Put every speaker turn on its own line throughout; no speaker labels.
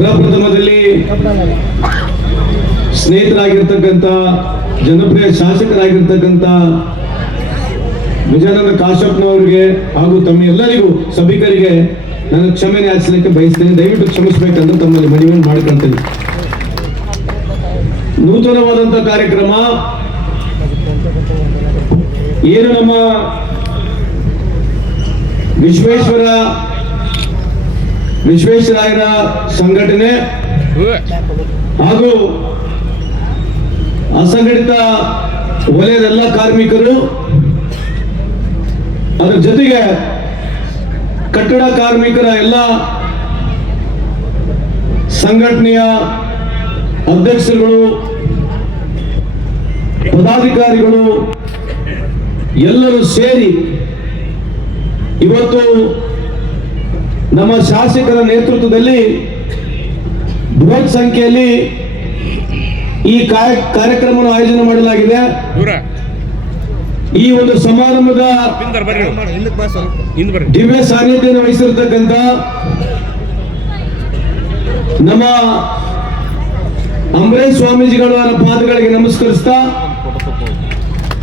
ಪ್ರಪ್ರಥಮದಲ್ಲಿ ಸ್ನೇಹಿತರಾಗಿರ್ತಕ್ಕಂಥ, ಜನಪ್ರಿಯ ಶಾಸಕರಾಗಿರ್ತಕ್ಕಂಥ ವಿಜಯಾನಂದ ಕಾಶಪ್ಪನವರಿಗೆ ಹಾಗೂ ತಮ್ಮ ಎಲ್ಲರಿಗೂ ಸಭಿಕರಿಗೆ ನನ್ನ ಕ್ಷಮೆ ಆಚರಿಸಲಿಕ್ಕೆ ಬಯಸ್ತೇನೆ. ದಯವಿಟ್ಟು ಕ್ಷಮಿಸಬೇಕಂತ ತಮ್ಮಲ್ಲಿ ಮನವಿ ಮಾಡ್ಕೊಳ್ತೇನೆ. ನೂತನವಾದಂಥ ಕಾರ್ಯಕ್ರಮ. ಏನು ನಮ್ಮ ವಿಶ್ವೇಶ್ವರ ವಿಶ್ವೇಶ್ವರಾಯರ ಸಂಘಟನೆ ಹಾಗೂ ಅಸಂಘಟಿತ ವಲಯದ ಎಲ್ಲ ಕಾರ್ಮಿಕರು ಅದರ ಜೊತೆಗೆ ಕಟ್ಟಡ ಕಾರ್ಮಿಕರ ಎಲ್ಲ ಸಂಘಟನೆಯ ಅಧ್ಯಕ್ಷರುಗಳು, ಪದಾಧಿಕಾರಿಗಳು ಎಲ್ಲರೂ ಸೇರಿ ಇವತ್ತು ನಮ್ಮ ಶಾಸಕರ ನೇತೃತ್ವದಲ್ಲಿ ಬೃಹತ್ ಸಂಖ್ಯೆಯಲ್ಲಿ ಈ ಕಾರ್ಯ- ಕಾರ್ಯಕ್ರಮವನ್ನು ಆಯೋಜನೆ ಮಾಡಲಾಗಿದೆ. ಈ ಒಂದು ಸಮಾರಂಭದ ದಿವ್ಯ ಸಾನ್ನಿಧ್ಯ ವಹಿಸಿರ್ತಕ್ಕಂಥ ನಮ್ಮ ಅಂಬರೇಷ್ ಸ್ವಾಮೀಜಿಗಳು ಅವರ ಪಾದಗಳಿಗೆ ನಮಸ್ಕರಿಸ್ತಾ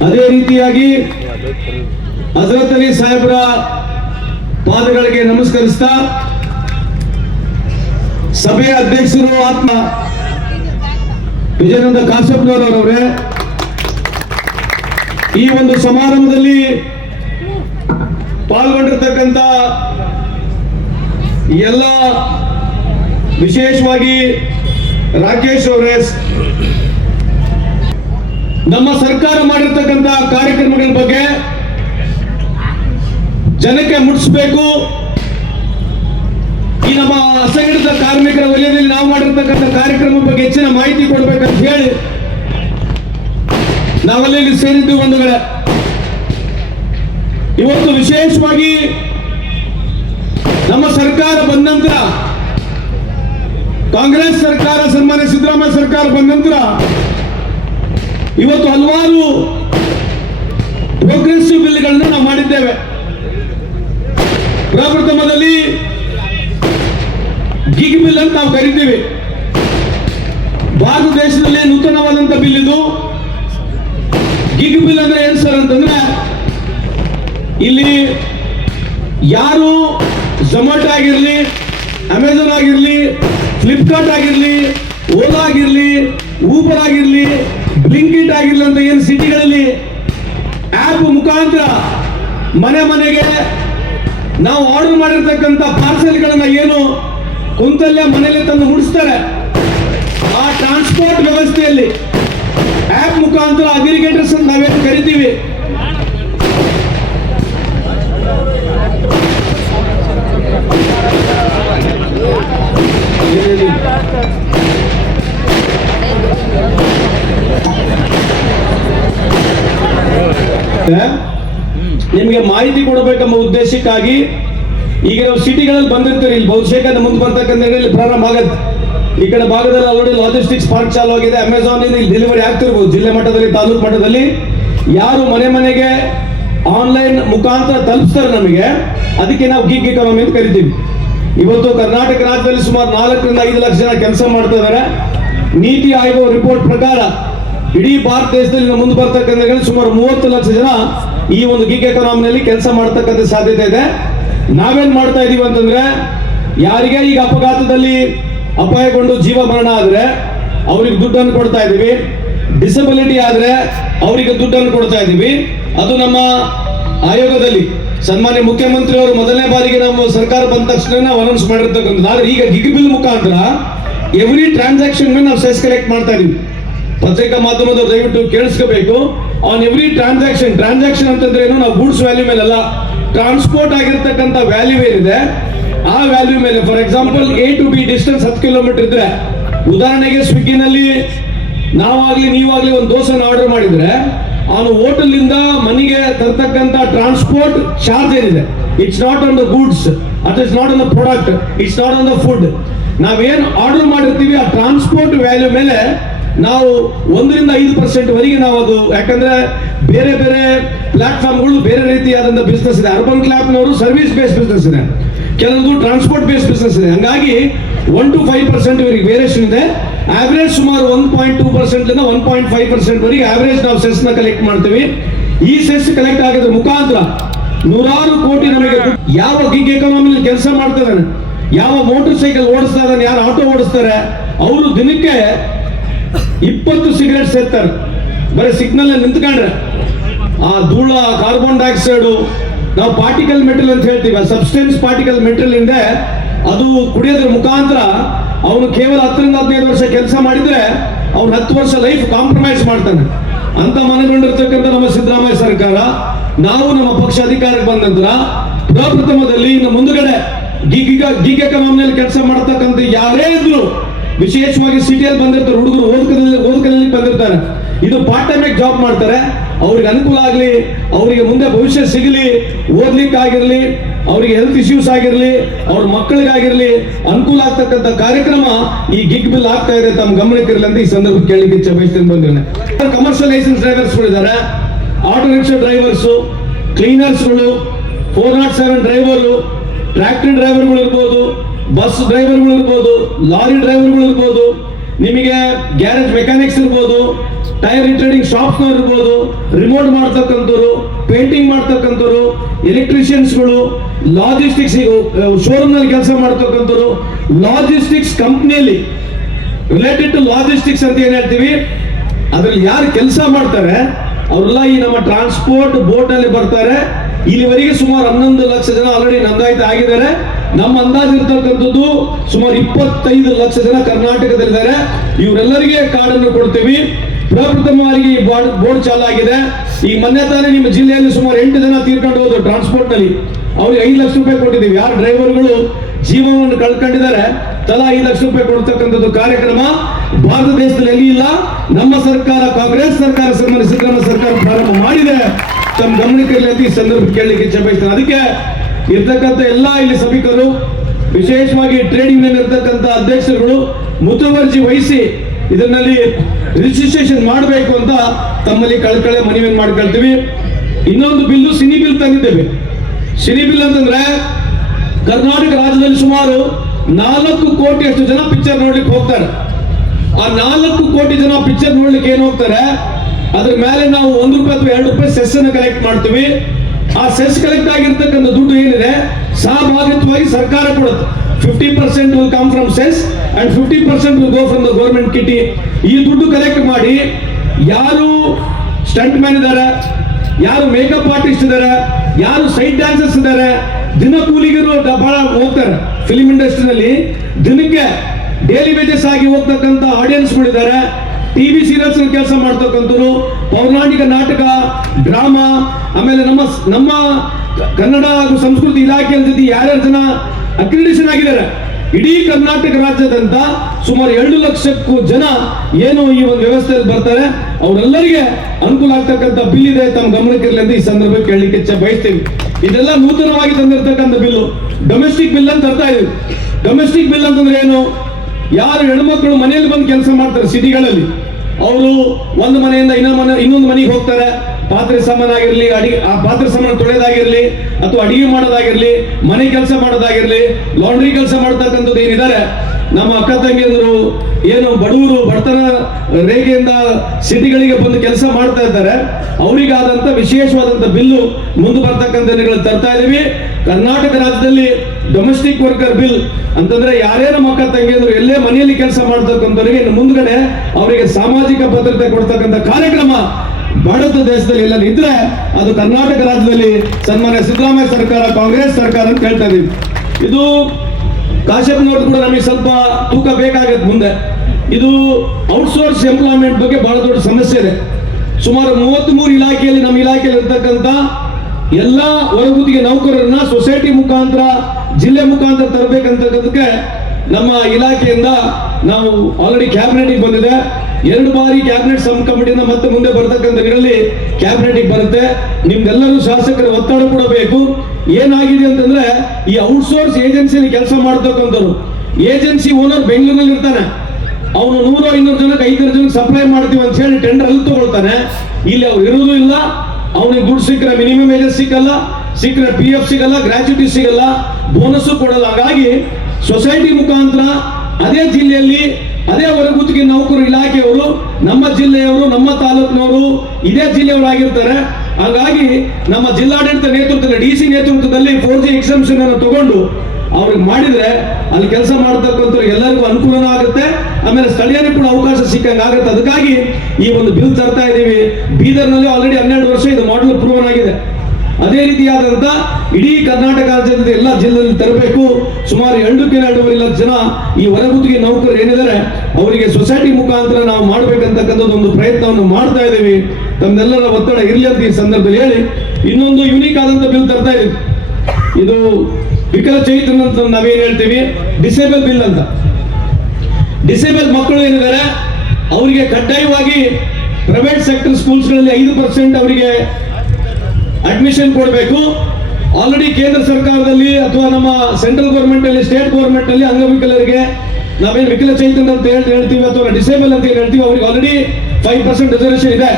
ಅದೇ ರೀತಿಯಾಗಿ ಹಜರತ್ ಅಲಿ ಸಾಹೇಬರ ಪಾದಗಳಿಗೆ ನಮಸ್ಕರಿಸ್ತಾ ಸಭೆಯ ಅಧ್ಯಕ್ಷರು ಆತ್ಮ ವಿಜಯನಂದ ಕಾಶಪ್ಪನವರವರೇ ಈ ಒಂದು ಸಮಾರಂಭದಲ್ಲಿ ಪಾಲ್ಗೊಂಡಿರ್ತಕ್ಕಂಥ ಎಲ್ಲ ವಿಶೇಷವಾಗಿ ರಾಕೇಶ್ ಅವರೇ, ನಮ್ಮ ಸರ್ಕಾರ ಮಾಡಿರ್ತಕ್ಕಂಥ ಕಾರ್ಯಕ್ರಮಗಳ ಬಗ್ಗೆ ಜನಕ್ಕೆ ಮುಟ್ಟಿಸ್ಬೇಕು. ಈ ನಮ್ಮ ಅಸಂಘಟಿತ ಕಾರ್ಮಿಕರ ವಲಯದಲ್ಲಿ ನಾವು ಮಾಡಿರ್ತಕ್ಕಂಥ ಕಾರ್ಯಕ್ರಮ ಬಗ್ಗೆ ಹೆಚ್ಚಿನ ಮಾಹಿತಿ ಕೊಡ್ಬೇಕಂತ ಹೇಳಿ ನಾವಲ್ಲಿ ಸೇರಿದ್ದು ಬಂಧುಗಳೇ. ಇವತ್ತು ವಿಶೇಷವಾಗಿ ನಮ್ಮ ಸರ್ಕಾರ ಬಂದ ನಂತರ, ಕಾಂಗ್ರೆಸ್ ಸರ್ಕಾರ, ಸನ್ಮಾನ್ಯ ಸಿದ್ದರಾಮಯ್ಯ ಸರ್ಕಾರ ಬಂದ ನಂತರ ಇವತ್ತು ಹಲವಾರು ಪ್ರೋಗ್ರೆಸಿವ್ ಬಿಲ್ಗಳನ್ನ ನಾವು ಮಾಡಿದ್ದೇವೆ. ಪ್ರಪ್ರಥಮದಲ್ಲಿ ಗಿಗ್ ಬಿಲ್ ಅಂತ ನಾವು ಕರಿತೀವಿ. ಭಾರತ ದೇಶದಲ್ಲಿ ನೂತನವಾದಂತ ಬಿಲ್ ಇದು. ಗಿಗ್ ಬಿಲ್ ಅಂದ್ರೆ ಏನ್ ಸರ್ ಅಂತಂದ್ರೆ, ಇಲ್ಲಿ ಯಾರು ಝೊಮ್ಯಾಟೊ ಆಗಿರ್ಲಿ ಅಮೆಝಾನ್ ಆಗಿರ್ಲಿ ಫ್ಲಿಪ್ಕಾರ್ಟ್ ಆಗಿರ್ಲಿ ಓಲಾ ಆಗಿರ್ಲಿ ಊಬರ್ ಆಗಿರ್ಲಿ ಬ್ಲಿಂಕಿಟ್ ಆಗಿರ್ಲಿ ಅಂತ ಏನು ಸಿಟಿಗಳಲ್ಲಿ ಆಪ್ ಮುಖಾಂತರ ಮನೆ ಮನೆಗೆ ನಾವು ಆರ್ಡರ್ ಮಾಡಿರ್ತಕ್ಕಂಥ ಪಾರ್ಸೆಲ್ಗಳನ್ನ ಏನು ಕುಂತಲ್ಲೇ ಮನೆಯಲ್ಲಿ ತಂದು ಮುಡಿಸ್ತಾರೆ. ಆ ಟ್ರಾನ್ಸ್ಪೋರ್ಟ್ ವ್ಯವಸ್ಥೆಯಲ್ಲಿ ಆಪ್ ಮುಖಾಂತರ ಅಗ್ರಿಗೇಟರ್ಸ್ ಅಂತ ನಾವೇನು ಕರಿತೀವಿ? ನಿಮಗೆ ಮಾಹಿತಿ ಕೊಡಬೇಕೆಂಬ ಉದ್ದೇಶಕ್ಕಾಗಿ ಈಗ ನಾವು ಸಿಟಿಗಳಲ್ಲಿ ಬಂದಿರ್ತೀವಿ ಇಲ್ಲಿ ಬಹುಶೇಖ ಮುಂದೆ ಬರ್ತಕ್ಕಂಥ ಇಲ್ಲಿ ಪ್ರಾರಂಭ ಆಗತ್ತೆ. ಈ ಕಡೆ ಭಾಗದಲ್ಲಿ ಆಲ್ರೆಡಿ ಲಾಜಿಸ್ಟಿಕ್ಸ್ ಪಾರ್ಕ್ ಚಾಲು ಆಗಿದೆ. ಅಮೆಝಾನ್ ಇಲ್ಲಿ ಡೆಲಿವರಿ ಆಗ್ತಿರ್ಬೋದು. ಜಿಲ್ಲೆ ಮಟ್ಟದಲ್ಲಿ, ತಾಲೂಕು ಮಟ್ಟದಲ್ಲಿ. ಯಾರು ಮನೆ ಮನೆಗೆ ಆನ್ಲೈನ್ ಮುಖಾಂತರ ತಲುಪಿಸ್ತಾರೆ ನಮಗೆ. ಅದಕ್ಕೆ ನಾವು ಗಿಗ್ ಎಕಾನಮಿ ಅಂತ ಕರಿತೀವಿ. ಇವತ್ತು ಕರ್ನಾಟಕ ರಾಜ್ಯದಲ್ಲಿ ಸುಮಾರು ನಾಲ್ಕರಿಂದ ಐದು ಲಕ್ಷ ಜನ ಕೆಲಸ ಮಾಡ್ತಾ ಇದ್ದಾರೆ ನೀತಿ ಆಯೋಗ ರಿಪೋರ್ಟ್ ಪ್ರಕಾರ ಇಡೀ ಭಾರತ ದೇಶದಲ್ಲಿ ಮುಂದೆ ಬರ್ತಕ್ಕಂಥ ಸುಮಾರು ಮೂವತ್ತು ಲಕ್ಷ ಜನ ಈ ಒಂದು ಗಿಗ್ ಎಕಾನಮಿನಲ್ಲಿ ಕೆಲಸ ಮಾಡ್ತಕ್ಕಂಥ ಸಾಧ್ಯತೆ ಇದೆ. ನಾವೇನ್ ಮಾಡ್ತಾ ಇದೀವಿ ಅಂತಂದ್ರೆ, ಯಾರಿಗೆ ಈಗ ಅಪಘಾತದಲ್ಲಿ ಅಪಾಯಗೊಂಡು ಜೀವ ಮರಣ ಆದ್ರೆ ಅವ್ರಿಗೆ ದುಡ್ಡನ್ನು ಕೊಡ್ತಾ ಇದೀವಿ. ಡಿಸಬಿಲಿಟಿ ಆದ್ರೆ ಅವರಿಗೆ ದುಡ್ಡನ್ನು ಕೊಡ್ತಾ ಇದೀವಿ. ಅದು ನಮ್ಮ ಆಯೋಗದಲ್ಲಿ ಸನ್ಮಾನ್ಯ ಮುಖ್ಯಮಂತ್ರಿ ಅವರು ಮೊದಲನೇ ಬಾರಿಗೆ ನಮ್ಮ ಸರ್ಕಾರ ಬಂದ ತಕ್ಷಣ ನಾವು ಅನೌನ್ಸ್ ಮಾಡಿರ್ತಕ್ಕಂಥದ್ದು. ಆದ್ರೆ ಈಗ ಗಿಗ್ ಬಿಲ್ ಮುಖಾಂತರ ಎವ್ರಿ ಟ್ರಾನ್ಸಾಕ್ಷನ್ ಮೇಲೆ ನಾವು ಸೆಸ್ ಕಲೆಕ್ಟ್ ಮಾಡ್ತಾ ಇದೀವಿ. ಪತ್ರಿಕಾ ಮಾಧ್ಯಮದ ದಯವಿಟ್ಟು ಕೇಳಿಸ್ಕೋಬೇಕು. ಆನ್ ಎವ್ರಿ ಟ್ರಾನ್ಸಾಕ್ಷನ್ ಟ್ರಾನ್ಸಾಕ್ಷನ್ ಅಂತಂದ್ರೆ ಏನು? ನಾವು ಗೂಡ್ಸ್ ವ್ಯಾಲ್ಯೂ ಅಲ್ಲ ಟ್ರಾನ್ಸ್ಪೋರ್ಟ್ ಆಗಿರ್ತಕ್ಕಂಥ ವ್ಯಾಲ್ಯೂ ಏನಿದೆ, ಆ ವ್ಯಾಲ್ಯೂ ಮೇಲೆ for example A to B distance ಹತ್ತು ಕಿಲೋಮೀಟರ್ ಇದ್ರೆ, ಉದಾಹರಣೆಗೆ ಸ್ವಿಗ್ಗಿನಲ್ಲಿ ನಾವಾಗ್ಲಿ, ನೀವಾಗ್ಲಿ ಒಂದು ದೋಸೆನ ಆರ್ಡರ್ ಮಾಡಿದ್ರೆ, ಅವನು ಹೋಟೆಲ್ ಮನೆಗೆ ತರ್ತಕ್ಕಂಥ ಟ್ರಾನ್ಸ್ಪೋರ್ಟ್ ಚಾರ್ಜ್ ಏನಿದೆ? It's not on the goods it is not on the product it's not on the food ನಾವೇನು ಆರ್ಡರ್ ಮಾಡಿರ್ತೀವಿ, ಆ ಟ್ರಾನ್ಸ್ಪೋರ್ಟ್ ವ್ಯಾಲ್ಯೂ ಮೇಲೆ ನಾವು ಒಂದರಿಂದ ಐದು ಪರ್ಸೆಂಟ್ ವರೆಗೆ ನಾವು ಅದು, ಯಾಕಂದ್ರೆ ಬೇರೆ ಬೇರೆ ಪ್ಲಾಟ್ಫಾರ್ಮ್ಗಳು ಬೇರೆ ರೀತಿಯಾದಂಥ ಬಿಸ್ನೆಸ್ ಇದೆ. ಅರ್ಬನ್ ಕ್ಲಾಬ್ನವರು ಸರ್ವಿಸ್ ಬೇಸ್ ಬಿಸ್ನೆಸ್ ಇದೆ. ಕೆಲವೊಂದು ಟ್ರಾನ್ಸ್ಪೋರ್ಟ್ ಬೇಸ್ ಬಿಸ್ನೆಸ್ ಇದೆ. ಹಂಗಾಗಿ ಒನ್ ಟು ಫೈವ್ ಪರ್ಸೆಂಟ್ ಇವರಿಗೆ ವೇರಿಯೇಷನ್ ಇದೆ. ಆವರೇಜ್ ಸುಮಾರು one point two percent one point five percent ವರೆಗೆ ಆವರೇಜ್ ನಾವು ಸೆಸ್ನ ಕಲೆಕ್ಟ್ ಮಾಡ್ತೀವಿ. ಈ ಸೆಸ್ ಕಲೆಕ್ಟ್ ಆಗಿದ್ರ ಮುಖಾಂತರ ನೂರಾರು ಕೋಟಿ ನಮಗೆ ಯಾವ ಗಿಗ್ ಎಕಾನಮಿಲಿ ಕೆಲಸ ಮಾಡ್ತಾರೆ ಯಾವ ಮೋಟರ್ ಸೈಕಲ್ ಓಡಿಸ್ತಾ ಇದ್ದಾನೆ? ಯಾರು ಆಟೋ ಓಡಿಸ್ತಾರೆ? ಅವರು ದಿನಕ್ಕೆ ಇಪ್ಪತ್ತು ಸಿಗರೇಟ್ ಸೇರ್ತಾರೆ. ಬರೀ ಸಿಗ್ನಲ್ ನಿಂತ್ಕೊಂಡ್ರೆ. ಆ ಧೂಳ ಕಾರ್ಬನ್ ಡೈಆಕ್ಸೈಡು ನಾವು ಪಾರ್ಟಿಕಲ್ ಮೆಟ್ರಲ್ ಅಂತ ಹೇಳ್ತೀವಿ ಸಬ್ಸ್ಟೆನ್ಸ್ ಪಾರ್ಟಿಕಲ್ ಮೆಟ್ರಲ್ ಇಂದ ಅದು ಕುಡಿಯೋದ್ರ ಮುಖಾಂತರ ಅವನು ಕೇವಲ ಹತ್ತರಿಂದ ಹದಿನೈದು ವರ್ಷ ಕೆಲಸ ಮಾಡಿದ್ರೆ ಅವ್ನು ಹತ್ತು ವರ್ಷ ಲೈಫ್ ಕಾಂಪ್ರಮೈಸ್ ಮಾಡ್ತಾನೆ. ಅಂತ ಮನಗೊಂಡಿರ್ತಕ್ಕಂಥ ನಮ್ಮ ಸಿದ್ದರಾಮಯ್ಯ ಸರ್ಕಾರ, ನಾವು ನಮ್ಮ ಪಕ್ಷ ಅಧಿಕಾರಕ್ಕೆ ಬಂದ ನಂತರ ಪ್ರಪ್ರಥಮದಲ್ಲಿ ಇನ್ನು ಮುಂದುಗಡೆ ಗಿಗ್ ಗಿಗ್ ಎಕನಾಮಿನಲ್ಲಿ ಕೆಲಸ ಮಾಡತಕ್ಕಂಥ ಯಾರೇ ಇದ್ರು ವಿಶೇಷವಾಗಿ ಸಿಟಿಯಲ್ಲಿ ಬಂದಿರ್ತಾರೆ ಹುಡುಗರು ಓದ್ಕದಲ್ಲಿ ಓದ್ಕದಲ್ಲಿ ಬಂದಿರ್ತಾರೆ. ಇದು ಪಾರ್ಟ್ ಟೈಮ್ ಜಾಬ್ ಮಾಡ್ತಾರೆ. ಅವ್ರಿಗೆ ಅನುಕೂಲ ಆಗಲಿ, ಅವರಿಗೆ ಮುಂದೆ ಭವಿಷ್ಯ ಸಿಗಲಿ ಓದ್ಲಿಕ್ಕೆ ಆಗಿರಲಿ ಅವರಿಗೆ ಹೆಲ್ತ್ ಇಶ್ಯೂಸ್ ಆಗಿರಲಿ, ಅವ್ರ ಮಕ್ಕಳಿಗಾಗಿರಲಿ, ಅನುಕೂಲ ಆಗ್ತಕ್ಕಂಥ ಕಾರ್ಯಕ್ರಮ ಈ ಗಿಗ್ ಬಿಲ್ ಆಗ್ತಾ ಇದೆ. ತಮ್ಮ ಗಮನಕ್ಕಿರಲಿ ಅಂತ ಈ ಸಂದರ್ಭ ಕೇಳಲಿಕ್ಕೆ ಇಚ್ಛೆ ಬಯಸ್ತೇನೆ ಬಂದಿದ್ದೇನೆ. ಕಮರ್ಷಿಯಲ್ ಲೈಸೆನ್ಸ್ ಡ್ರೈವರ್ಸ್ ಇದ್ದಾರೆ. Auto rickshaw drivers ಕ್ಲೀನರ್ಸ್ಗಳು four not seven driver tractor ಡ್ರೈವರ್ಗಳು ಇರ್ಬೋದು. ಬಸ್ ಡ್ರೈವರ್ಗಳು ಇರ್ಬೋದು, ಲಾರಿ ಡ್ರೈವರ್ಗಳು ಇರ್ಬೋದು, ನಿಮಗೆ ಗ್ಯಾರೇಜ್ ಮೆಕ್ಯಾನಿಕ್ಸ್ ಇರ್ಬೋದು, ಟೈರ್ ರಿಟ್ರೇಡಿಂಗ್ ಶಾಪ್ಸ್ ಇರ್ಬೋದು ರಿಮೋಟ್ ಮಾಡ್ತಕ್ಕಂಥವ್ರು ಪೇಂಟಿಂಗ್ ಮಾಡ್ತಕ್ಕಂಥವ್ರು ಎಲೆಕ್ಟ್ರಿಷಿಯನ್ಸ್ಗಳು ಲಾಜಿಸ್ಟಿಕ್ಸ್ ಶೋರೂಮ್ನಲ್ಲಿ ಕೆಲಸ ಮಾಡ್ತಕ್ಕಂಥವ್ರು ಲಾಜಿಸ್ಟಿಕ್ಸ್ ಕಂಪ್ನಿಯಲ್ಲಿ ರಿಲೇಟೆಡ್ ಟು ಲಾಜಿಸ್ಟಿಕ್ಸ್ ಅಂತ ಏನು ಹೇಳ್ತೀವಿ? ಅದ್ರಲ್ಲಿ ಯಾರು ಕೆಲಸ ಮಾಡ್ತಾರೆ, ಅವರೆಲ್ಲ ಈ ನಮ್ಮ ಟ್ರಾನ್ಸ್ಪೋರ್ಟ್ ಬೋಟ್ ಅಲ್ಲಿ ಬರ್ತಾರೆ. ಇಲ್ಲಿವರೆಗೆ ಸುಮಾರು ಹನ್ನೊಂದು ಲಕ್ಷ ಜನ ಆಲ್ರೆಡಿ ನೋಂದಾಯಿತ ಆಗಿದ್ದಾರೆ. ನಮ್ಮ ಅಂದಾಜು ಇರ್ತಕ್ಕಂಥದ್ದು ಸುಮಾರು ಇಪ್ಪತ್ತೈದು ಲಕ್ಷ ಜನ ಕರ್ನಾಟಕದಲ್ಲಿದ್ದಾರೆ. ಇವರೆಲ್ಲರಿಗೆ ಕಾರ್ಡನ್ನು ಕೊಡ್ತೀವಿ. ಪ್ರಪ್ರಥಮವಾಗಿ ಬೋರ್ಡ್ ಚಾಲ ಚಾಲು ಆಗಿದೆ. ಈ ಮೊನ್ನೆ ತಾನೇ ನಿಮ್ಮ ಜಿಲ್ಲೆಯಲ್ಲಿ ಸುಮಾರು ಎಂಟು ಜನ ತೀರ್ಕೊಂಡು ಹೋದ್ರು ಟ್ರಾನ್ಸ್ಪೋರ್ಟ್ನಲ್ಲಿ. ಅವ್ರಿಗೆ ಐದು ಲಕ್ಷ ರೂಪಾಯಿ ಕೊಟ್ಟಿದ್ದೀವಿ. ಯಾರು ಡ್ರೈವರ್ಗಳು ಜೀವನವನ್ನು ಕಳ್ಕೊಂಡಿದ್ದಾರೆ. ತಲಾ ಐದು ಲಕ್ಷ ರೂಪಾಯಿ ಕೊಡ್ತಕ್ಕಂಥದ್ದು ಕಾರ್ಯಕ್ರಮ. ಭಾರತ ದೇಶದಲ್ಲಿ ಎಲ್ಲಿ ಇಲ್ಲ. ನಮ್ಮ ಸರ್ಕಾರ ಕಾಂಗ್ರೆಸ್ ಸರ್ಕಾರ ಸಂಬಂಧಿಸಿದ ಸರ್ಕಾರ ಪ್ರಾರಂಭ ಮಾಡಿದೆ. ತಮ್ಮ ಗಮನಕ್ಕೆ ಈ ಸಂದರ್ಭ ಕೇಳಲಿಕ್ಕೆ ಇಚ್ಛೆ ಬಯಸ್ತಾರೆ. ಅದಕ್ಕೆ ಇರ್ತಕ್ಕಂಥ ಎಲ್ಲ ಇಲ್ಲಿ ಸಭಿಕರು, ವಿಶೇಷವಾಗಿ ಟ್ರೇಡ್ ಯೂನಿಯನ್ ಇರ್ತಕ್ಕಂಥ ಅಧ್ಯಕ್ಷರುಗಳು ಮುತುವರ್ಜಿ ವಹಿಸಿ ಇದನ್ನಲ್ಲಿ ರಿಜಿಸ್ಟ್ರೇಷನ್ ಮಾಡಬೇಕು ಅಂತ ತಮ್ಮಲ್ಲಿ ಕಳ್ಕಳೆ ಮನವಿಯನ್ನು ಮಾಡ್ಕೊಳ್ತೀವಿ. ಇನ್ನೊಂದು ಬಿಲ್ಲು ಸಿನಿ ಬಿಲ್ ತಂದಿದ್ದೇವೆ. ಸಿನಿ ಬಿಲ್ ಅಂತಂದ್ರೆ ಕರ್ನಾಟಕ ರಾಜ್ಯದಲ್ಲಿ ಸುಮಾರು ನಾಲ್ಕು ಕೋಟಿಯಷ್ಟು ಜನ ಪಿಕ್ಚರ್ ನೋಡ್ಲಿಕ್ಕೆ ಹೋಗ್ತಾರೆ. ಆ ನಾಲ್ಕು ಕೋಟಿ ಜನ ಪಿಕ್ಚರ್ ನೋಡ್ಲಿಕ್ಕೆ ಏನು ಹೋಗ್ತಾರೆ? ಅದ್ರ ಮೇಲೆ ನಾವು ಒಂದು ರೂಪಾಯಿ ಅಥವಾ ಎರಡು ರೂಪಾಯಿ ಸೆಸ್ ಅನ್ನು ಕಲೆಕ್ಟ್ ಮಾಡ್ತೀವಿ. ಆ ಸೆಸ್ ಕಲೆಕ್ಟ್ ಆಗಿರ್ತಕ್ಕಂಥ ದುಡ್ಡು ಏನಿದೆ? ಸಹಭಾಗಿತ್ವವಾಗಿ ಸರ್ಕಾರ ಕೊಡುತ್ತೆ. Fifty percent will come from cess and fifty percent will go from the government kitty ಈ ದುಡ್ಡು ಕಲೆಕ್ಟ್ ಮಾಡಿ ಯಾರು ಸ್ಟಂಟ್ ಮ್ಯಾನ್ ಇದ್ದಾರೆ ಯಾರು ಮೇಕಪ್ ಆರ್ಟಿಸ್ಟ್ ಇದ್ದಾರೆ ಯಾರು ಸೈಡ್ ಡ್ಯಾನ್ಸರ್ಸ್ ಇದ್ದಾರೆ ದಿನ ಕೂಲಿಗರು ಬಹಳ ಹೋಗ್ತಾರೆ ಫಿಲ್ಮ್ ಇಂಡಸ್ಟ್ರಿನಲ್ಲಿ ದಿನಕ್ಕೆ ಡೈಲಿ ವೇಜಸ್ ಆಗಿ ಹೋಗ್ತಕ್ಕಂಥ ಆಡಿಯನ್ಸ್ಗಳಿದ್ದಾರೆ ಟಿವಿ ಸೀರಿಯಲ್ಸ್ ಕೆಲಸ ಮಾಡ್ತಕ್ಕಂಥವ್ರು, ಪೌರಾಣಿಕ ನಾಟಕ, ಡ್ರಾಮಾ, ಆಮೇಲೆ ನಮ್ಮ ನಮ್ಮ ಕನ್ನಡ ಹಾಗೂ ಸಂಸ್ಕೃತಿ ಇಲಾಖೆಯ ಜೊತೆ ಯಾರ್ಯಾರು ಜನ ಅಕ್ರಿಡಿಷನ್ ಆಗಿದ್ದಾರೆ? ಇಡೀ ಕರ್ನಾಟಕ ರಾಜ್ಯದಂತ ಸುಮಾರು ಎರಡು ಲಕ್ಷಕ್ಕೂ ಜನ ಏನು ಈ ಒಂದು ವ್ಯವಸ್ಥೆಯಲ್ಲಿ ಬರ್ತಾರೆ. ಅವರೆಲ್ಲರಿಗೆ ಅನುಕೂಲ ಆಗ್ತಕ್ಕಂಥ ಬಿಲ್ ಇದೆ, ತಮ್ಮ ಗಮನಕ್ಕಿರಲಿ ಅಂತ ಈ ಸಂದರ್ಭ ಕೇಳಲಿಕ್ಕೆ ಬಯಸ್ತೀವಿ ಇದೆಲ್ಲ ನೂತನವಾಗಿ ತಂದಿರತಕ್ಕಂಥ ಬಿಲ್ಲು. ಡೊಮೆಸ್ಟಿಕ್ ಬಿಲ್ ಅಂತ ಅರ್ಥ ಇದೆ. ಡೊಮೆಸ್ಟಿಕ್ ಬಿಲ್ ಅಂತಂದ್ರೆ ಏನು? ಯಾರು ಹೆಣ್ಮಕ್ಳು ಮನೆಯಲ್ಲಿ ಬಂದು ಕೆಲಸ ಮಾಡ್ತಾರೆ ಸಿಟಿಗಳಲ್ಲಿ, ಅವರು ಒಂದು ಮನೆಯಿಂದ ಇನ್ನೊಂದು ಮನೆ ಇನ್ನೊಂದು ಮನೆಗೆ ಹೋಗ್ತಾರೆ. ಪಾತ್ರೆ ಸಾಮಾನಾಗಿರಲಿ ಅಡಿಗೆ ಆ ಪಾತ್ರೆ ಸಾಮಾನು ತೊಳೆಯೋದಾಗಿರಲಿ ಅಥವಾ ಅಡಿಗೆ ಮಾಡೋದಾಗಿರಲಿ, ಮನೆ ಕೆಲಸ ಮಾಡೋದಾಗಿರಲಿ ಲಾಂಡ್ರಿ ಕೆಲಸ ಮಾಡ್ತಕ್ಕಂಥದ್ದು ಏನಿದ್ದಾರೆ, ನಮ್ಮ ಅಕ್ಕ ತಂಗಿಯಂದರು ಏನು ಬಡವರು ಬಡತನ ರೇಖೆಯಿಂದ ಸಿಟಿಗಳಿಗೆ ಬಂದು ಕೆಲಸ ಮಾಡ್ತಾ ಇದ್ದಾರೆ. ಅವರಿಗಾದಂತ ವಿಶೇಷವಾದಂತ ಬಿಲ್ಲು ಮುಂದೆ ಬರ್ತಕ್ಕಂಥ ತರ್ತಾ ಇದೀವಿ ಕರ್ನಾಟಕ ರಾಜ್ಯದಲ್ಲಿ ಡೊಮೆಸ್ಟಿಕ್ ವರ್ಕರ್ ಬಿಲ್ ಅಂತಂದ್ರೆ ಯಾರೇ ನಮ್ಮ ಅಕ್ಕ ತಂಗಿಯಂದ್ರು ಎಲ್ಲೇ ಮನೆಯಲ್ಲಿ ಕೆಲಸ ಮಾಡ್ತಕ್ಕಂಥವ್ರಿಗೆ ಇನ್ನು ಮುಂದ್ಗಡೆ ಅವರಿಗೆ ಸಾಮಾಜಿಕ ಭದ್ರತೆ ಕೊಡ್ತಕ್ಕಂಥ ಕಾರ್ಯಕ್ರಮ ಭಾರತ ದೇಶದಲ್ಲಿ ಎಲ್ಲ ಇದ್ರೆ ಅದು ಕರ್ನಾಟಕ ರಾಜ್ಯದಲ್ಲಿ ಸನ್ಮಾನ್ಯ ಸಿದ್ದರಾಮಯ್ಯ ಸರ್ಕಾರ, ಕಾಂಗ್ರೆಸ್ ಸರ್ಕಾರ ಅಂತ ಹೇಳ್ತಾ ಇದೀವಿ. ಇದು ಕಾಶ್ಯಪ್ನವ್ರು ಕೂಡ ನಮಗೆ ಸ್ವಲ್ಪ ತೂಕ ಬೇಕಾಗತ್ತೆ ಮುಂದೆ. ಇದು ಔಟ್ಸೋರ್ಸ್ ಎಂಪ್ಲಾಯ್ಮೆಂಟ್ ಬಗ್ಗೆ ಬಹಳ ದೊಡ್ಡ ಸಮಸ್ಯೆ ಇದೆ. ಸುಮಾರು ಮೂವತ್ತ್ ಇಲಾಖೆಯಲ್ಲಿ ನಮ್ಮ ಇಲಾಖೆಯಲ್ಲಿ ಇರ್ತಕ್ಕಂಥ ಎಲ್ಲ ಒಳಗುತ್ತಿಗೆ ನೌಕರರನ್ನ ಸೊಸೈಟಿ ಮುಖಾಂತರ, ಜಿಲ್ಲೆ ಮುಖಾಂತರ ತರಬೇಕಂತಕ್ಕಂಥಕ್ಕೆ ನಮ್ಮ ಇಲಾಖೆಯಿಂದ ನಾವು ಆಲ್ರೆಡಿ ಕ್ಯಾಬಿನೆಟ್ಗೆ ಬಂದಿದೆ. ಎರಡು ಬಾರಿ ಕ್ಯಾಬಿನೆಟ್ ಸಬ್ ಕಮಿಟಿಯಿಂದ ಮತ್ತೆ ಮುಂದೆ ಬರ್ತಕ್ಕಂಥ ಇದರಲ್ಲಿ ಕ್ಯಾಬಿನೆಟ್ಗೆ ಬರುತ್ತೆ. ನಿಮ್ಗೆಲ್ಲರೂ ಶಾಸಕರ ಒತ್ತಡ ಕೊಡಬೇಕು ಏನಾಗಿದೆ ಅಂತಂದ್ರೆ ಈ ಔಟ್ಸೋರ್ಸ್ ಏಜೆನ್ಸಿಯಲ್ಲಿ ಕೆಲಸ ಮಾಡ್ತಕ್ಕಂಥವ್ರು, ಏಜೆನ್ಸಿ ಓನರ್ ಬೆಂಗಳೂರಿನಲ್ಲಿ ಇರ್ತಾನೆ. ಅವನು ನೂರ ಐನೂರು ಜನಕ್ಕೆ ಐನೂರು ಜನಕ್ಕೆ ಸಪ್ಲೈ ಮಾಡ್ತೀವಿ ಅಂತ ಹೇಳಿ ಟೆಂಡರ್ ಅಲ್ಲಿ ತಗೊಳ್ತಾನೆ. ಇಲ್ಲಿ ಅವ್ರು ಇರೋದು ಇಲ್ಲ. ಅವನಿಗೆ ದುಡ್ಡು ಸಿಕ್ಕರೆ ಮಿನಿಮಮ್ ವೇಜಸ್ ಸಿಕ್ಕಲ್ಲ ಸಿಕ್ಕರೆ ಪಿ ಎಫ್ ಸಿಗಲ್ಲ ಗ್ರಾಚ್ಯುಟಿ ಸಿಗಲ್ಲ ಬೋನಸ್ಸು ಕೊಡಲ್ಲ. ಹಾಗಾಗಿ ಸೊಸೈಟಿ ಮುಖಾಂತರ ಅದೇ ಜಿಲ್ಲೆಯಲ್ಲಿ, ಅದೇ ಹೊರಗುತ್ತಿಗೆ ನೌಕರು ಇಲಾಖೆಯವರು, ನಮ್ಮ ಜಿಲ್ಲೆಯವರು, ನಮ್ಮ ತಾಲೂಕಿನವರು ಇದೇ ಜಿಲ್ಲೆಯವರಾಗಿರ್ತಾರೆ ಹಾಗಾಗಿ ನಮ್ಮ ಜಿಲ್ಲಾಡಳಿತ ನೇತೃತ್ವದಲ್ಲಿ ಡಿ ಸಿ ನೇತೃತ್ವದಲ್ಲಿ ಫೋರ್ ಜಿ ಎಕ್ಸಾಮಿಷನ್ ತಗೊಂಡು ಅವ್ರಿಗೆ ಮಾಡಿದ್ರೆ ಅಲ್ಲಿ ಕೆಲಸ ಮಾಡತಕ್ಕಂಥ ಎಲ್ಲರಿಗೂ ಅನುಕೂಲನೂ ಆಗುತ್ತೆ. ಆಮೇಲೆ ಸ್ಥಳೀಯರಿಗೆ ಕೂಡ ಅವಕಾಶ ಸಿಕ್ಕಂಗೆ ಆಗುತ್ತೆ. ಅದಕ್ಕಾಗಿ ಈ ಒಂದು ಬಿಲ್ ತರ್ತಾ ಇದ್ದೀವಿ. ಬೀದರ್ನಲ್ಲಿ ಆಲ್ರೆಡಿ ಹನ್ನೆರಡು ವರ್ಷ ಇದು ಮಾಡಲ್ ಪ್ರೂವನ್ ಆಗಿದೆ. ಅದೇ ರೀತಿಯಾದಂಥ ಇಡೀ ಕರ್ನಾಟಕ ರಾಜ್ಯದ ಎಲ್ಲ ಜಿಲ್ಲೆಯಲ್ಲಿ ತರಬೇಕು. ಸುಮಾರು ಎರಡಕ್ಕೆ ಎರಡೂವರೆ ಲಕ್ಷ ಜನ ಈ ಹೊರಗುತ್ತಿಗೆ ನೌಕರರು ಏನಿದ್ದಾರೆ, ಅವರಿಗೆ ಸೊಸೈಟಿ ಮುಖಾಂತರ ನಾವು ಮಾಡಬೇಕಂತಕ್ಕಂಥದ್ದು ಒಂದು ಪ್ರಯತ್ನವನ್ನು ಮಾಡ್ತಾ ಇದ್ದೀವಿ. ತಮ್ಮೆಲ್ಲರ ಒತ್ತಡ ಇರಲಿ ಅಂತ ಈ ಸಂದರ್ಭದಲ್ಲಿ ಹೇಳಿ, ಇನ್ನೊಂದು ಯುನೀಕ್ ಆದಂತ ಬಿಲ್ ತರ್ತಾ ಇದೆ ಇದು ವಿಕಲಚೇತನ ಅಂತ ನಾವೇನ್ ಹೇಳ್ತೀವಿ? ಡಿಸೇಬಲ್ ಬಿಲ್ ಅಂತ. ಡಿಸೇಬಲ್ ಮಕ್ಕಳು ಏನಿದ್ದಾರೆ ಅವರಿಗೆ ಕಡ್ಡಾಯವಾಗಿ ಪ್ರೈವೇಟ್ ಸೆಕ್ಟರ್ ಸ್ಕೂಲ್ಸ್ಗಳಲ್ಲಿ ಐದು ಪರ್ಸೆಂಟ್ ಅವರಿಗೆ ಅಡ್ಮಿಷನ್ ಕೊಡಬೇಕು. ಆಲ್ರೆಡಿ ಕೇಂದ್ರ ಸರ್ಕಾರದಲ್ಲಿ ಅಥವಾ ನಮ್ಮ ಸೆಂಟ್ರಲ್ ಗೌರ್ಮೆಂಟ್ ಅಲ್ಲಿ ಸ್ಟೇಟ್ ಗೌರ್ಮೆಂಟ್ ಅಲ್ಲಿ ಅಂಗವಿಕಲರಿಗೆ ನಾವೇನು ವಿಕಲಚೇತನ ಅಂತ ಹೇಳಿ, ಹೇಳ್ತೀವಿ ಅಥವಾ ಡಿಸೇಬಲ್ ಅಂತ ಏನು ಹೇಳ್ತೀವಿ, ಅವರಿಗೆ ಆಲ್ರೆಡಿ ಫೈವ್ ಪರ್ಸೆಂಟ್ ರಿಸರ್ವೇಷನ್ ಇದೆ.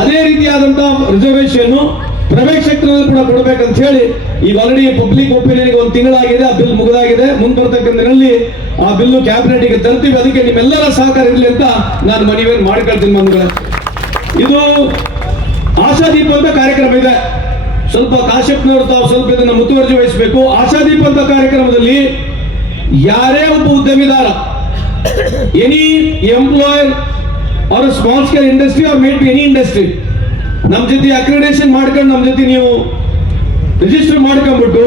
ಅದೇ ರೀತಿಯಾದಂತಹ ರಿಸರ್ವೇಶನ್ ಪ್ರೈವೇಟ್ ಸೆಕ್ಟರ್ ಕೂಡ ಕೊಡಬೇಕಂತ ಹೇಳಿ ಈಗ ಆಲ್ರೆಡಿ ಪಬ್ಲಿಕ್ ಒಪಿನಿಯನ್ ಒಂದು ತಿಂಗಳಾಗಿದೆ, ಆ ಬಿಲ್ ಮುಗಿದಾಗಿದೆ. ಮುಂದೆ ಬರ್ತಕ್ಕಂಥ ದಿನಗಳಲ್ಲಿ ಆ ಬಿಲ್ಲು ಕ್ಯಾಬಿನೆಟ್ಗೆ ತರ್ತೀವಿ. ಅದಕ್ಕೆ ನಿಮ್ಮೆಲ್ಲರ ಸಹಕಾರ ಇರಲಿ ಅಂತ ನಾನು ಮನವಿಯನ್ನು ಮಾಡ್ಕೊಳ್ತೀನಿ ಬಂಧುಗಳೇ. ಇದು ಆಶಾದೀಪ ಅಂತ ಕಾರ್ಯಕ್ರಮ ಇದೆ. ಸ್ವಲ್ಪ ಕಾಶ್ಯಪ್ನವರು ತಾವು ಸ್ವಲ್ಪ ಇದನ್ನು ಮುತುವರ್ಜಿ ವಹಿಸಬೇಕು. ಆಶಾದೀಪ ಅಂತ ಕಾರ್ಯಕ್ರಮದಲ್ಲಿ ಯಾರೇ ಒಬ್ಬ ಉದ್ಯಮಿದಾರ any employer or small scale industry or mate any industry ನಮ್ಮ ಜೊತೆ ಅಕ್ರಿಡೇಷನ್ ಮಾಡ್ಕೊಂಡು ನಮ್ಮ ಜೊತೆ ನೀವು ರಿಜಿಸ್ಟರ್ ಮಾಡ್ಕೊಂಡ್ಬಿಟ್ಟು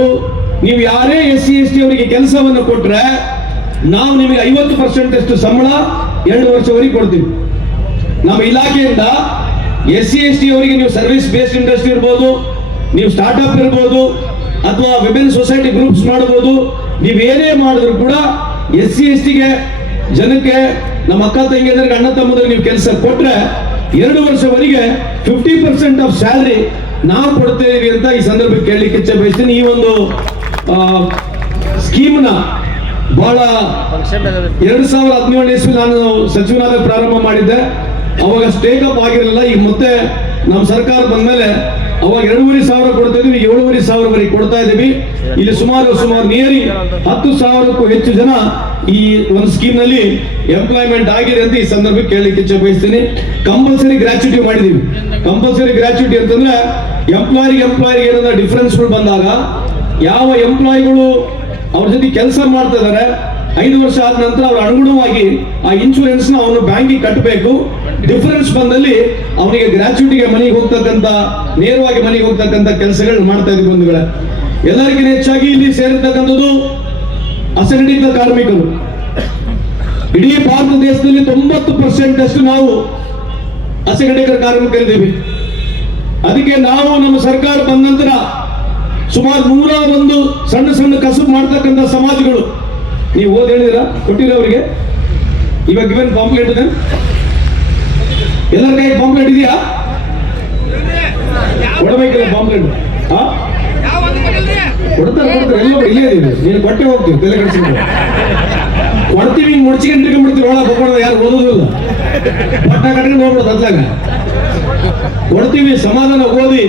ನೀವು ಯಾರೇ ಎಸ್ ಸಿ ಎಸ್ ಟಿ ಅವರಿಗೆ ಕೆಲಸವನ್ನು ಕೊಟ್ರೆ ನಾವು ನಿಮಗೆ ಐವತ್ತು ಪರ್ಸೆಂಟ್ ಅಷ್ಟು ಸಂಬಳ ಎರಡು ವರ್ಷವರೆಗೆ ಕೊಡ್ತೀವಿ. ನಮ್ಮ ಇಲಾಖೆಯಿಂದ ಎಸ್ ಸಿ ಎಸ್ ಟಿ ಅವರಿಗೆ ನೀವು ಸರ್ವಿಸ್ ಬೇಸ್ಡ್ ಇಂಡಸ್ಟ್ರಿ ಇರ್ಬೋದು, ನೀವು ಸ್ಟಾರ್ಟ್ಅಪ್ ಇರ್ಬೋದು, ಅಥವಾ ವಿಮೆನ್ ಸೊಸೈಟಿ ಗ್ರೂಪ್ಸ್ ಮಾಡ್ಬೋದು, ನೀವು ಏನೇ ಮಾಡಿದ್ರು ಕೂಡ ಎಸ್ ಸಿ ಎಸ್ ಟಿಗೆ ಜನಕ್ಕೆ ನಮ್ಮ ಅಕ್ಕ ತಂಗಿಯಂದ್ರೆ ಅಣ್ಣ ತಮ್ಮದ್ರಿಗೆ ನೀವು ಕೆಲಸ ಕೊಟ್ರೆ ಎರಡು ವರ್ಷವರೆಗೆ ಫಿಫ್ಟಿ ಪರ್ಸೆಂಟ್ ಆಫ್ ಸ್ಯಾಲ್ರಿ ನಾವು ಕೊಡ್ತೇವೆ ಅಂತ ಈ ಸಂದರ್ಭಕ್ಕೆ ಕೇಳಲಿಕ್ಕೆ ಇಚ್ಛೆ ಬಯಸ್ತೀನಿ. ಈ ಒಂದು ಸ್ಕೀಮ್ನ ಬಹಳ ಎರಡ್ ಸಾವಿರದ ಹದಿನೇಳನೇ ಇಸ್ವಿ ನಾನು ಸಚಿವನಾದ ಪ್ರಾರಂಭ ಮಾಡಿದ್ದೆ. ಅವಾಗ ಸ್ಟೇಕಪ್ ಆಗಿರಲಿಲ್ಲ. ಈಗ ಮತ್ತೆ ನಮ್ಮ ಸರ್ಕಾರ ಬಂದ್ಮೇಲೆ ಅವಾಗ ಎರಡೂವರೆ ಸಾವಿರ ಕೊಡ್ತಾ ಇದ್ವಿ ಏಳುವರೆ ಸಾವಿರವರೆಗೆ ಕೊಡ್ತಾ ಇದ್ದೀವಿ. ಇಲ್ಲಿ ಸುಮಾರು ಸುಮಾರು ನಿಯರಿ ಹತ್ತು ಸಾವಿರಕ್ಕೂ ಹೆಚ್ಚು ಜನ ಈ ಒಂದು ಸ್ಕೀಮ್ನಲ್ಲಿ ಎಂಪ್ಲಾಯ್ಮೆಂಟ್ ಆಗಿದೆ ಅಂತ ಈ ಸಂದರ್ಭಕ್ಕೆ ಕೇಳಲಿಕ್ಕೆ ಇಚ್ಛೆ ಬಯಸ್ತೀನಿ. ಕಂಪಲ್ಸರಿ ಗ್ರಾಚ್ಯುಟಿ ಮಾಡಿದೀವಿ ಕಂಪಲ್ಸರಿ ಗ್ರಾಚ್ಯುಟಿ ಅಂತಂದ್ರೆ ಎಂಪ್ಲಾಯಿಗೆ ಎಂಪ್ಲಾಯಿಗೆ ಡಿಫರೆನ್ಸ್ ಡಿಫ್ರೆನ್ಸ್ಗಳು ಬಂದಾಗ ಯಾವ ಎಂಪ್ಲಾಯಿಗಳು ಅವ್ರ ಜೊತೆ ಕೆಲಸ ಮಾಡ್ತಾ ಇದಾರೆ ಐದು ವರ್ಷ ಆದ ನಂತರ ಅವ್ರ ಅನುಗುಣವಾಗಿ ಆ ಇನ್ಶೂರೆನ್ಸ್ನ ಅವನು ಬ್ಯಾಂಕಿಗೆ ಕಟ್ಟಬೇಕು ಡಿಫರೆನ್ಸ್ ಬಂದಲ್ಲಿ ಅವನಿಗೆ ಗ್ರಾಚ್ಯುಟಿಗೆ ಮನೆಗೆ ಹೋಗ್ತಕ್ಕಂತ ನೇರವಾಗಿ ಮನೆಗೆ ಹೋಗ್ತಕ್ಕಂತ ಕೆಲಸಗಳು ಮಾಡ್ತಾ ಇದ್ವಿ ಬಂಧುಗಳೇ. ಎಲ್ಲರಿಗಿಂತ ಹೆಚ್ಚಾಗಿ ಇಲ್ಲಿ ಸೇರಿರ್ತಕ್ಕಂಥದ್ದು ಅಸಂಘಟಿತ ಕಾರ್ಮಿಕರು. ಇಡೀ ಭಾರತ ದೇಶದಲ್ಲಿ ತೊಂಬತ್ತು ಪರ್ಸೆಂಟ್ ಅಷ್ಟು ನಾವು ಅಸಂಘಟಿತ ಕಾರ್ಮಿಕರಿದ್ದೀವಿ. ಅದಕ್ಕೆ ನಾವು ನಮ್ಮ ಸರ್ಕಾರ ಬಂದ ನಂತರ ಸುಮಾರು ನೂರ ಒಂದು ಸಣ್ಣ ಸಣ್ಣ ಕಸುಬು ಮಾಡ್ತಕ್ಕಂಥ ಸಮಾಜಗಳು ನೀವು ಓದ್ ಹೇಳಿದಿರ? ಕೊಟ್ಟಿರ ಅವರಿಗೆ? ಇವಾಗ ಗಿವನ್ ಪಾಂಪ್ಲೆಟ್ ಇದೆ. ಎಲ್ಲರ ಕೈ ಪಾಂಪ್ಲೆಟ್ ಇದೆಯಾ? ಕೊಡಬೇಕಿಲ್ಲ ಪಾಂಪ್ಲೆಟ್ ಹಾ ಇಲ್ಲೇ ನೀನು ಕೊಟ್ಟೆ ಹೋಗ್ತೀವಿ, ತಲೆ ಕಡಿಸ್ಕೊಂಡು. ಕೊಡ್ತೀವಿ ಹಿಂಗ್ ಮುಡ್ಚಿಕೊಂಡು ಇಟ್ಕೊಂಡ್ಬಿಡ್ತೀವಿ ಒಳಗೆ ಹೋಗೋಣ ಯಾರು ಓದೋದಿಲ್ಲ. ಪಟ್ಟ ಕಟ್ಕೊಂಡು ಹೋಗ್ಬಿಡೋದು ಅದ್ಲಾಗ ಕೊಡ್ತೀವಿ, ಸಮಾಧಾನ ಓದಿ.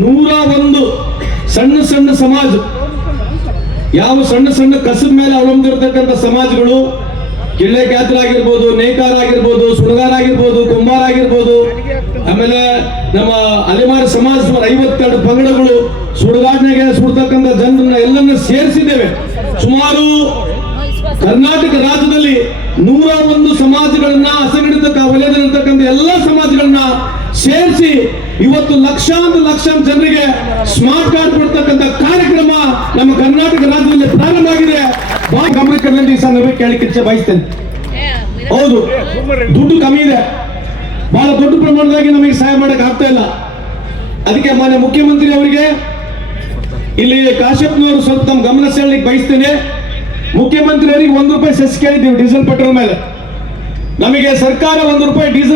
ನೂರ ಒಂದು ಸಣ್ಣ ಸಣ್ಣ ಸಮಾಜ. ಯಾವ ಸಣ್ಣ ಸಣ್ಣ ಕಸದ ಮೇಲೆ ಅವಲಂಬಿರತಕ್ಕಂಥ ಸಮಾಜಗಳು ಕಿಳ್ಳೆ ಆಗಿರ್ಬೋದು ನೇಕಾರ ಆಗಿರ್ಬೋದು ಸುಡಗಾರ ಆಗಿರ್ಬೋದು ಕುಂಬಾರ ಆಗಿರ್ಬೋದು ಆಮೇಲೆ ನಮ್ಮ ಅಲೆಮಾರ ಸಮಾಜ ಸುಮಾರು ಐವತ್ತೆರಡು ಪಂಗಡಗಳು ಸುಡಗಾಡಿನಾಗೆ ಸುಡ್ತಕ್ಕಂಥ ಜನರನ್ನ ಎಲ್ಲನ್ನ ಸೇರಿಸಿದ್ದೇವೆ. ಸುಮಾರು ಕರ್ನಾಟಕ ರಾಜ್ಯದಲ್ಲಿ ನೂರ ಒಂದು ಸಮಾಜಗಳನ್ನ ಅಸಂಘಟಿತ ವಲಯದಲ್ಲಿರ್ತಕ್ಕಂಥ ಎಲ್ಲ ಸಮಾಜಗಳನ್ನ ಸೇರಿಸಿ ಇವತ್ತು ಲಕ್ಷಾಂತರ ಲಕ್ಷಾಂತರ ಜನರಿಗೆ ಸ್ಮಾರ್ಟ್ ಕಾರ್ಡ್ ಕೊಡ್ತಕ್ಕಂಥ ಕಾರ್ಯಕ್ರಮ ನಮ್ಮ ಕರ್ನಾಟಕ ರಾಜ್ಯದಲ್ಲಿ ಪ್ರಾರಂಭ ಆಗಿದೆ. ಬಹಳ ಗಮನಕ್ಕೆ ಕೇಳಲಿಕ್ಕೆ ಇಚ್ಛೆ ಬಯಸ್ತೇನೆ. ಹೌದು, ದುಡ್ಡು ಕಮ್ಮಿ ಇದೆ. ಬಹಳ ದೊಡ್ಡ ಪ್ರಮಾಣದಾಗಿ ನಮಗೆ ಸಹಾಯ ಮಾಡಕ್ ಆಗ್ತಾ ಇಲ್ಲ. ಅದಕ್ಕೆ ಮಾನ್ಯ ಮುಖ್ಯಮಂತ್ರಿ ಅವರಿಗೆ ಇಲ್ಲಿ ಕಾಶ್ಯಪ್ನವರು ಸ್ವಲ್ಪ ತಮ್ಮ ಗಮನ ಸೆಳಲಿಕ್ಕೆ ಬಯಸ್ತೇನೆ. ಮುಖ್ಯಮಂತ್ರಿ ಅವರಿಗೆ ಒಂದು ರೂಪಾಯಿ ಸೆಸ್ ಕೇಳಿದ್ದೀವಿ, ಡೀಸೆಲ್ ಪೆಟ್ರೋಲ್ ಮೇಲೆ. ನಮಗೆ ಸರ್ಕಾರ ಒಂದು ರೂಪಾಯಿ ಡೀಸೆಲ್